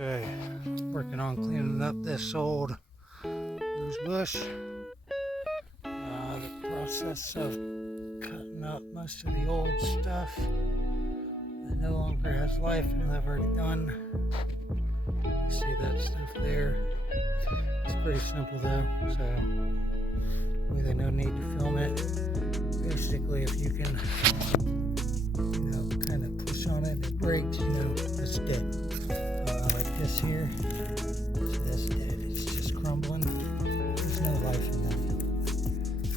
Okay, working on cleaning up this old rose bush. The process of cutting up most of the old stuff that no longer has life and I've already done. You see that stuff there? It's pretty simple though, so really no need to film it. Basically, if you can, kind of push on it and it breaks, it's dead. Like this here, see, that's dead. It's just crumbling. There's no life in that.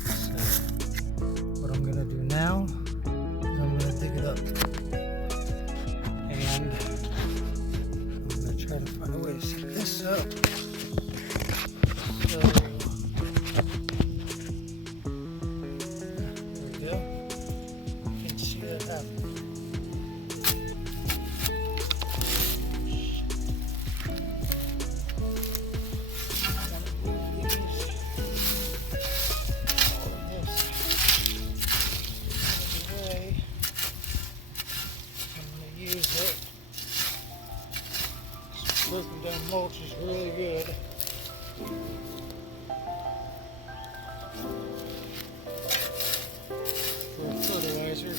So, what I'm gonna do now is I'm gonna dig it up, and I'm gonna try to find a way to set this up. So, there we go. You can see that happen. Broken down mulch is really good. For fertilizer.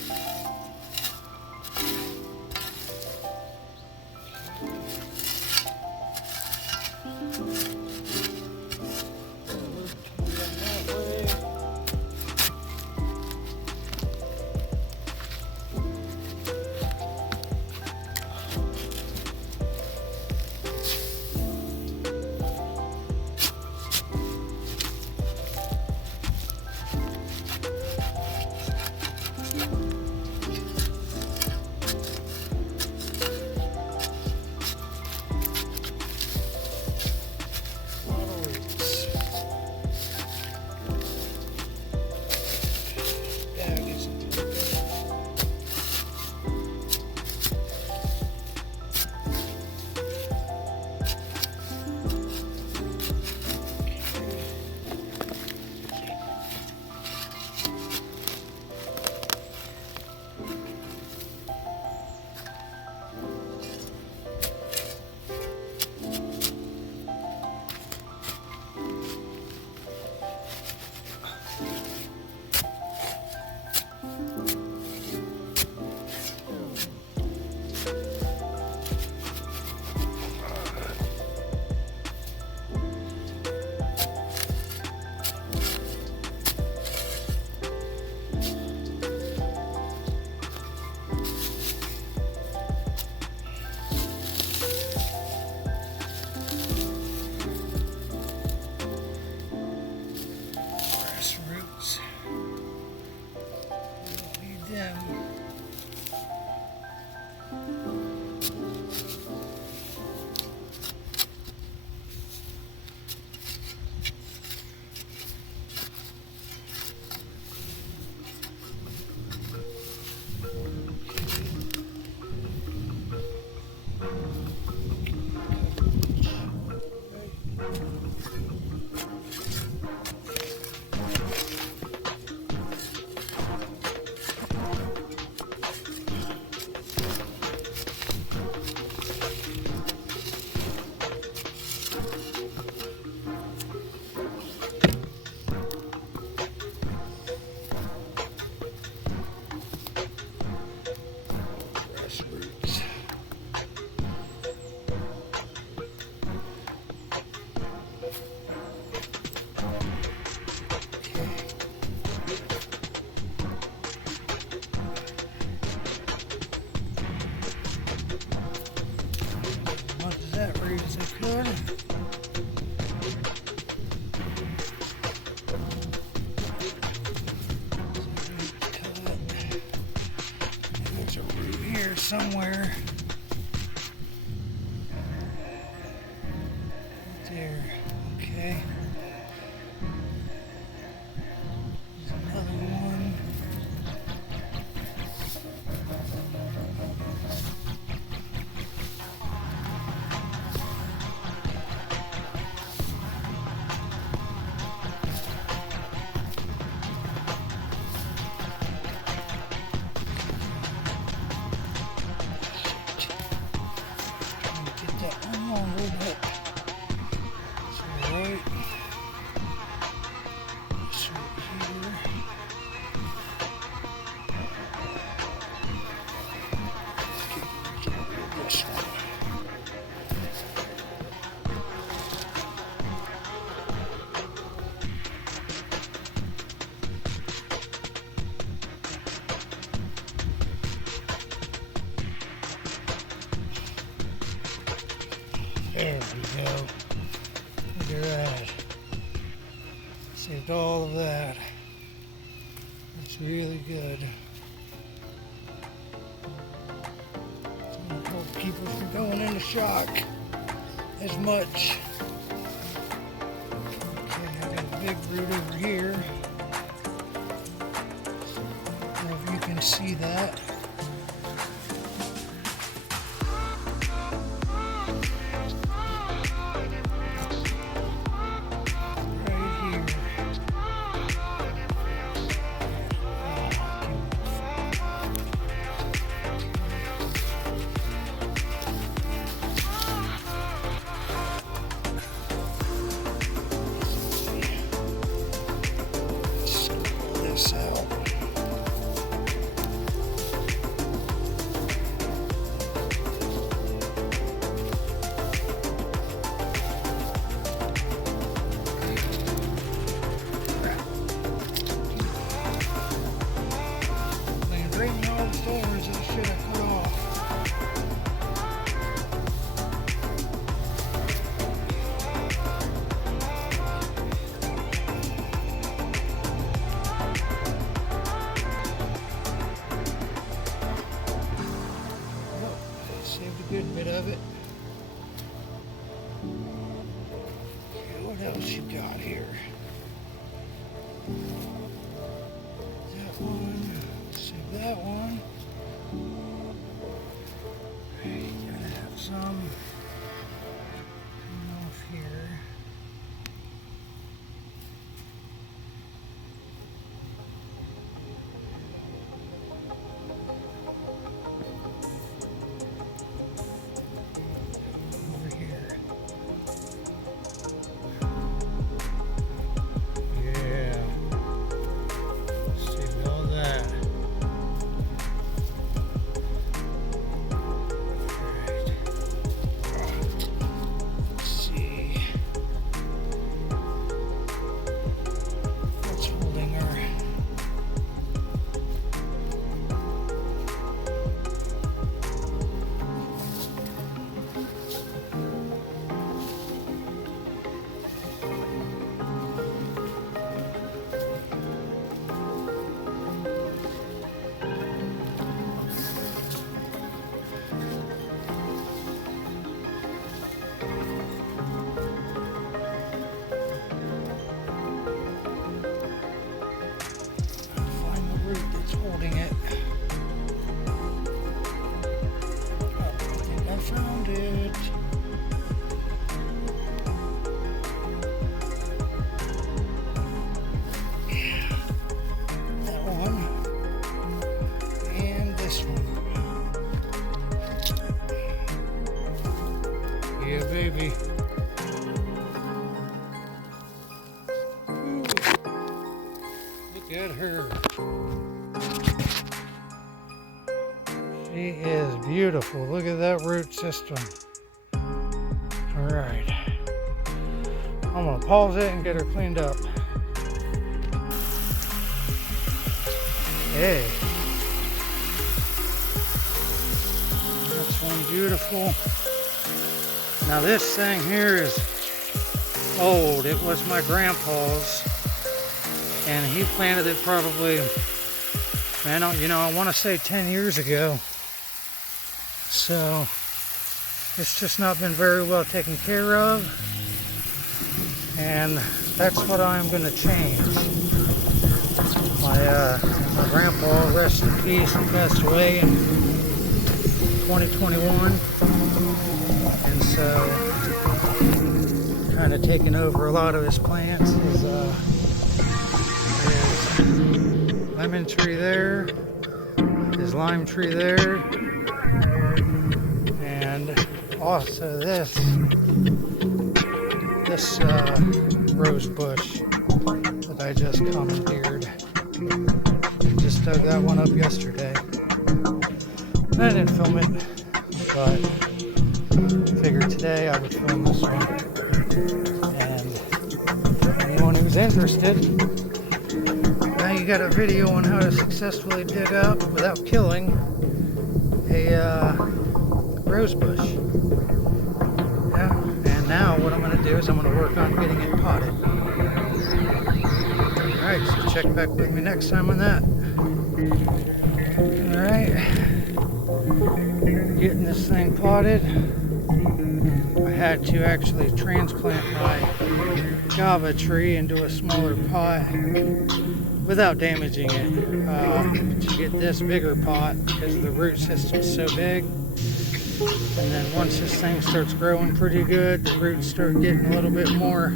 Good. There's a root here somewhere. Right there. Okay. There's another one. Get that one more. There we go. Look at that. Saved all of that. That's really good. It's going to help keep us from going into shock as much. Okay, I got a big root over here. I don't know if you can see that. Good bit of it. Okay, what else you got here? That one. Save that one. Okay, gotta have some coming off here. Holding it. I think I found it. Yeah. That one. And this one. Yeah, baby. Ooh. Look at her. She is beautiful. Look at that root system. Alright. I'm going to pause it and get her cleaned up. Hey. That's one beautiful. Now this thing here is old. It was my grandpa's. And he planted it probably, I want to say 10 years ago. So it's just not been very well taken care of, and that's what I'm going to change. My grandpa, rest in peace, he passed away in 2021, and so kind of taking over a lot of his plants. His lemon tree there, his lime tree there, and also this rose bush that I just commandeered. Just dug that one up yesterday. I didn't film it, but figured today I would film this one. And anyone who's interested, now you got a video on how to successfully dig up without killing a rose bush. Yeah. now what I'm going to do is I'm going to work on getting it potted. Alright, so check back with me next time on that. Alright, getting this thing potted. I had to actually transplant my guava tree into a smaller pot without damaging it to get this bigger pot because the root system's so big. And then once this thing starts growing pretty good, the roots start getting a little bit more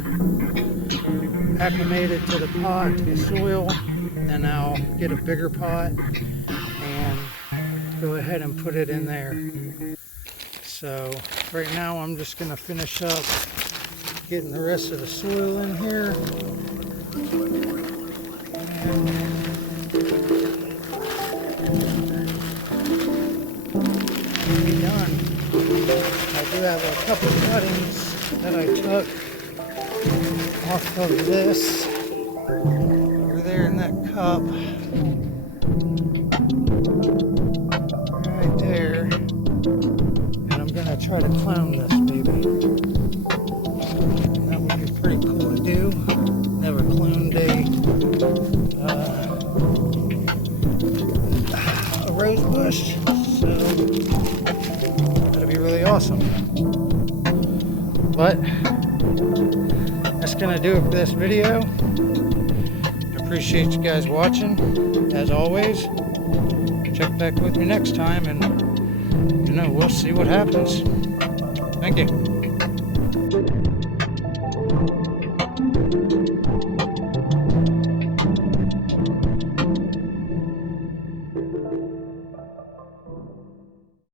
acclimated to the pot, to the soil, then I'll get a bigger pot and go ahead and put it in there. So right now I'm just going to finish up getting the rest of the soil in here. And be done. I do have a couple cuttings that I took off of this over there in that cup right there, and I'm gonna try to clone this baby. That would be pretty cool to do. Never cloned a rose bush, so that'd be really awesome. But that's gonna do it for this video. I appreciate you guys watching, as always. Check back with me next time, and we'll see what happens. Thank you.